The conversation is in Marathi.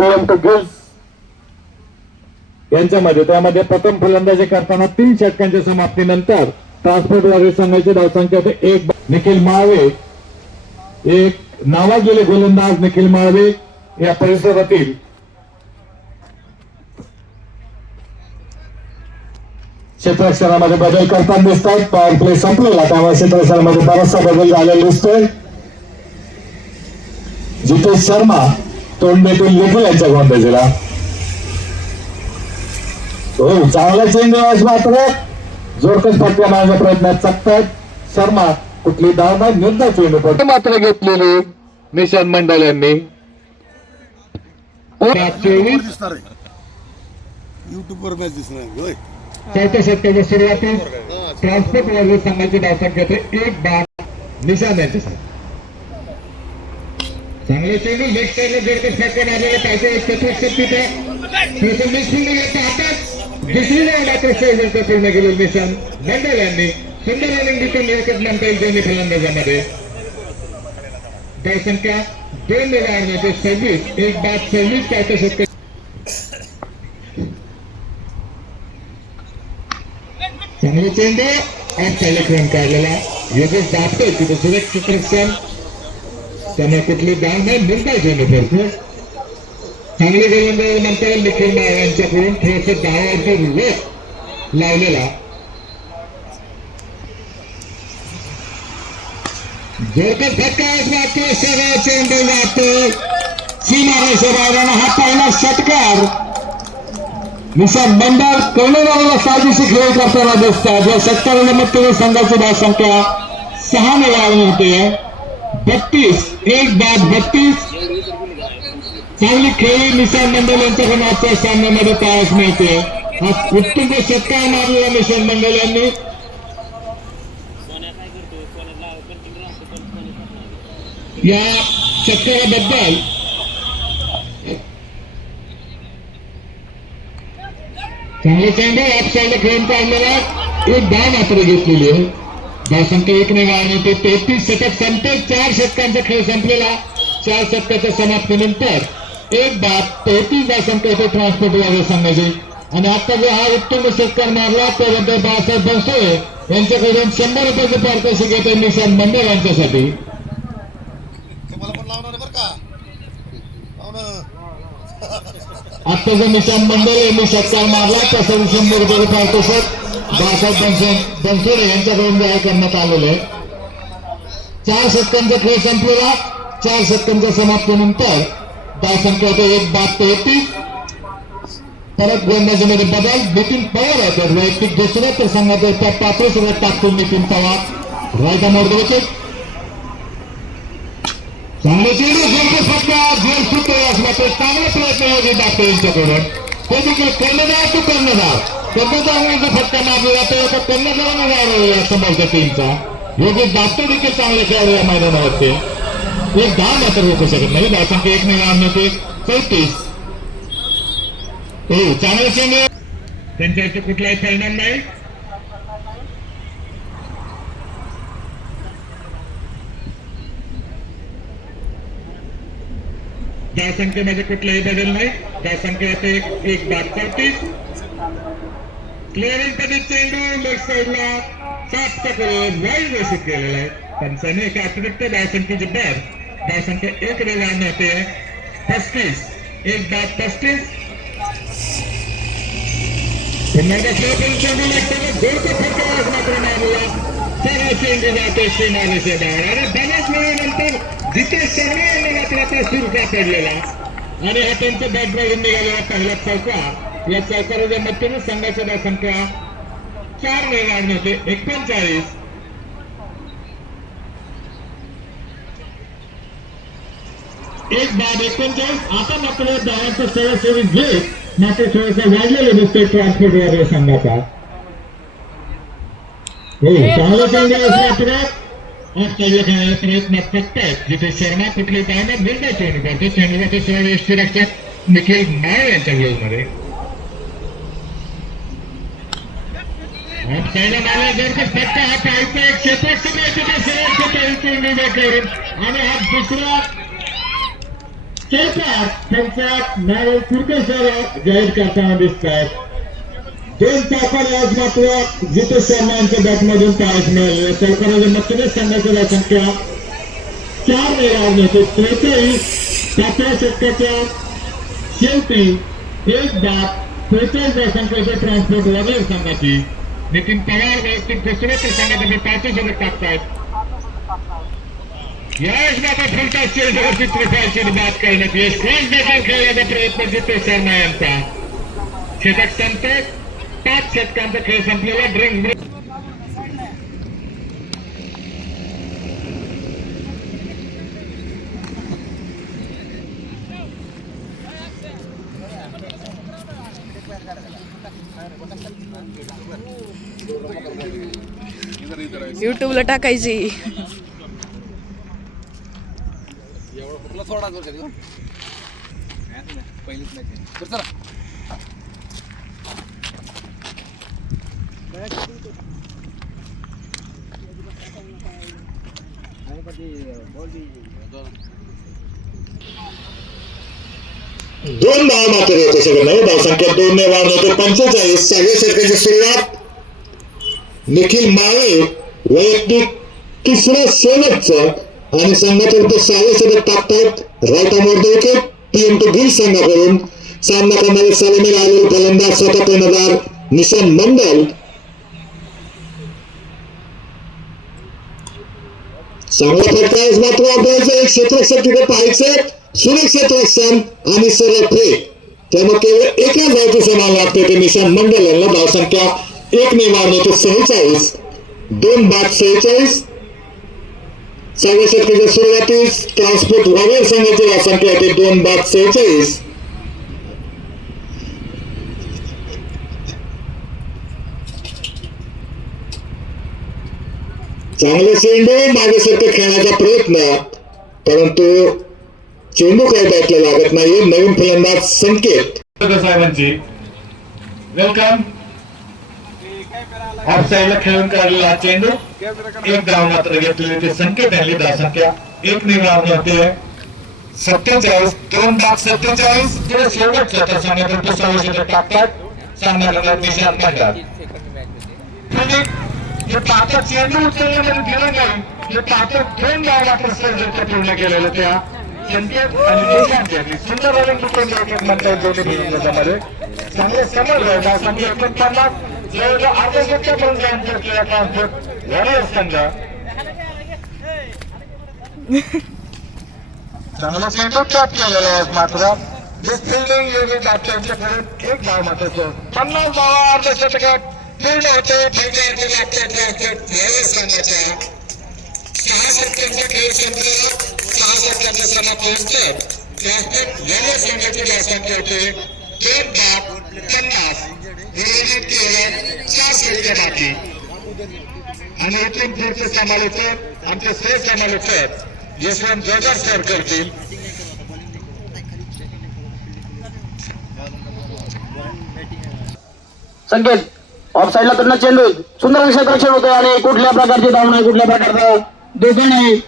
PM गिल्स यांच्यामध्ये. त्यामध्ये प्रथम फलंदाजी करताना 3 षटकांच्या समाप्तीनंतर ट्रान्सपोर्ट वारियर संघाची धावसंख्या होते 1. निखिल माळवे, एक नावाजलेले गोलंदाज निखिल माळवे या परिसरातील क्षेत्ररक्षणामध्ये बदल करताना दिसतात. पॉवर प्ले संपलेला, त्यामुळे क्षेत्ररक्षणामध्ये बराचसा बदल झालेला दिसतोय. जितेश शर्मा तोंडेतील निखिल यांच्या गोलंदाजीला. हो, चांगला चेंज मात्र जोरकस फटका मारण्याचा प्रयत्न चकतात. शर्मा कुठली धाव नाही, निर्धाव चेंडू पडतो मात्र घेतलेली निशांत मंडल यांनी. युट्यूबवर मॅच दिसणार. चौथ्या षटकाच्या सुरुवातीस ट्रान्सपोर्ट वारियर संघाची धावसंख्या होते 1 बाद निशांत यांच्यासाठी. चांगले चेंडू लेग साईडला जोरकस फटका मारलेला पाहिजे. दुसरी धाव मात्र सहजता पूर्ण केली निशांत मंडल यांनी. सुंदर रनिंग दिसून एकच म्हणता येईल दोन्ही फलंदाजांमध्ये. धावसंख्या 26, 1 बाद 26 चौथ्या षटकात. चांगले चेंडू ऑफ साईडला खेळून काढलेला योगेश दाबतोय तिथे सुरक्षित रक्षण. त्यामुळे कुठली धाव नाही, निर्धाव चेंडू पडतो. चांगले गोलंदाज नंतर निखिल माळवे यांच्याकडून थोडस धावावरती रोख लावलेला. जोरदार फटका वाटतो, सगळा चेंडू जातो सीमारेषे बाहेर. हा पहिला षटकार निशांत मंडल कर्णधाराला साजेशी खेळ करताना दिसतात. या षटकाराला मग संघाची धावसंख्या 6 ने वाढवली होते. 32, 1 बाद 32. चांगली खेळी निशांत मंडल यांच्याकडून आजच्या सामन्यामध्ये पाहायला मिळते. हा उत्तुंग षटकार मारलेला निशांत मंडल यांनी. या षटकाराबद्दल चांगले चेंडू ऑफ साईडला खेळून काढलेला. 1 धाव मात्र घेतलेली आहे. धावसंख्या 1 ने वाढवली होते. 33 षटक संपते. 4 षटकांचा खेळ संपलेला. 4 षटकाच्या समाप्तीनंतर 1 बाद 33 धावसंख्या होते ट्रान्सपोर्ट वारियर संघाची. आणि आता जो हा उत्तम षटकार मारला त्याबद्दल बाळासाहेब बनसोडे यांच्याकडून 100 रुपयाचे पारितोषिक घेते निशांत मंडल यांच्यासाठी. आता जो निशांत मंडल यांनी षटकार मारला त्यासाठी 100 रुपयाचे पारितोषिक बाळासाहेब बनसोडे यांच्याकडून जाहीर करण्यात आलेले. 4 षटकांचा खेळ संपलेला. 4 षटकांच्या समाप्तीनंतर धावसंख्या होते 1 बाद 33. परत गोलंदाजीमध्ये बदल. नितीन पवार आहे तर वैयक्तिक दुसऱ्या, तर संघाचे 5 रन टाकून नितीन पवार राईट मोड विकेट. चांगले चेंडू जोरदार फटका जोर सुटतो असला चांगला प्रयत्न योगी दाखतो यांच्याकडून. कर्णधार तो कर्णधार फटका मारलेला तो एका कर्णधाराने समोरच्या टीमचा. योगी दाखतो देखील चांगले खेळाडू या मैदानावरती. 1 धाव मात्र रोखू शकत नाही. धावसंख्या 1 ने वाढवते 34. हो, चांगले चेंडू त्यांच्या इथे कुठलाही परिणाम नाही. धावसंख्येमध्ये कुठलाही बदल नाही. धावसंख्या येते 1 बाद 34. क्लिअरिंग मध्ये चेंडू लेफ्ट साईडला साफ करून वाईड घोषित केलेला आहे. पंचाने एका अतिरिक्त धावसंख्येची भर धावसंख्या 1 ने वाढवते 35. 1 बाद 35. पुन्हा चेंडू लागताना जोरचा फटका मात्र मारला. सगळा चेंडू जातो सीमारेषे बाहेर. आणि बऱ्याच वेळानंतर जितेश शर्मा यांनी मात्र आता सुरका पडलेला. आणि हा त्यांचा बॅकग्राऊंड निघालेला पहिला चौका. या चौकाराच्या मध्येने संघाची धावसंख्या 4 ने वाढवली होते 39. एक बाद 39. आता मात्र धावांचा सरासरी वेग मात्र थोडासा वाढलेला दिसतोय ट्रान्सपोर्ट वारियर संघाचा. हो, चांगला चेंडू मात्र ऑफ साईडला खेळायला प्रयत्न करतायत जिथे शर्मा कुठली धावना निर्णय चेंडू करतो. चेंडूवरती सरळ यष्टीरक्षक निखिल माळवे यांच्या ग्लोव्हमध्ये. ऑफ साईडला मारला जोरदार फटका. हा पाहायचा एक क्षेत्ररक्षक तिथे सरळ चेंडू करून. आणि हा दुसरा केळकर त्यांच्या नारळ कुरकेश्वर जाहीर करताना दिसत आहेत. दोन चाकण आज मात्र जितेश शर्मा यांच्या बॅटमधून पाहायच मिळाले. सरकारच्या मत्तने संघाची संख्या 4 वेळावर होते. 43 7व्या षटकाच्या शेवटी एक बाद 45 धावसंख्येचे ट्रान्सपोर्ट वॉरियर संघाची. नितीन पवार वैयक्तिक दुसरे तर संघातर्फे 5 षटक टाकतायत. यावेळेस मात्र फुलटा स्टेजवरची त्रिफालची बाद करण्यात यश. क्रॉस बॅटर खेळण्याचा प्रयत्न जितेश शर्मा यांचा. षटक संपते. 5 षटकांचा खेळ संपलेला. Drinks break. युट्यूबला टाकायची. थोडा पहिलीच नाही. दोन धाव मात्र येते सगळं. नऊ धावसंख्या 2 ने वाढ होते. 45 6व्या षटकाची सुरुवात. निखिल माळे वैयक्तिक तिसरं शेवटचं आणि संघातर्फे 6व्या षटक टाकतायत. राईट ऑन द विकेट टीएम2 गिल संघाकडून. सामना करणारे सलामीला आलेले फलंदाज स्वतः कर्णधार निशांत मंडल. चांगला फटका मात्र वापरायचं. एक क्षेत्ररक्षक तिथे पाहायचं. सुरक्षित रक्षण आणि सरळ फेक. त्यामुळे केवळ एका धावचे समान लागते ते निशांत मंडल यांना. धावसंख्या 1 ने वाढ होते. 46 2 बाद 46. 6व्या षटकाच्या सुरुवातीस ट्रान्सपोर्ट वॉरियर संघाची धावसंख्या होते 2 बाद 46. चांगले चेंडू मागे षटक खेळण्याचा प्रयत्न, परंतु चेंडू काय बॅटला लागत नाही. नवीन फलंदाज संकेत साहेबांची वेलकम. ऑफ साईडला खेळून काढलेला चेंडू. एक धाव मात्र घेतलेले ते संकेत यांनी. धावसंख्या 1 ने वाढ होते. 47 2 बाद 47. ते शेवटचं तर सांगण्यात 6 षटक टाकतात. सामना निशांत मंडल. हे पाहता चेंडू उचलण्यामध्ये दिलं नाही. हे पाहता 2 धाव मात्र सर्जनच्या पूर्ण केलेलं त्या संकेत आणि निशांत यांनी. सुंदर रनिंग एक म्हणता दोन्ही फलंदाजांमध्ये. चांगले समज धावसंख्या 49. जवळजवळ अर्ध्या षटकापर्यंत यांच्या ट्रान्सपोर्ट वॉरियर संघ. चांगला चेंडू टॅप केलेला आहे मात्र. जे फिल्डिंग युनिट त्यांच्याकडे एक धाव मात्र 50 धावा अर्ध्या षटकात पूर्ण होते. 6 षटकांचा खेळ संपलेला. 6 षटकांचा समाप्त होत. वॉरियर संघाची धावसंख्या होते 2 बाद 50. केवळ 4 षटके बाकी. आणि इथून पुढचे समालोचक आमचे श्रेष्ठ समालोचक यशवंत जोगर सर करतील. संकेत ऑफ साईडला कडनं चेंडू सुंदर क्षेत्ररक्षण होतं आणि कुठल्या प्रकारची धाव नाही, कुठल्या प्रकारचं दोषण नाही.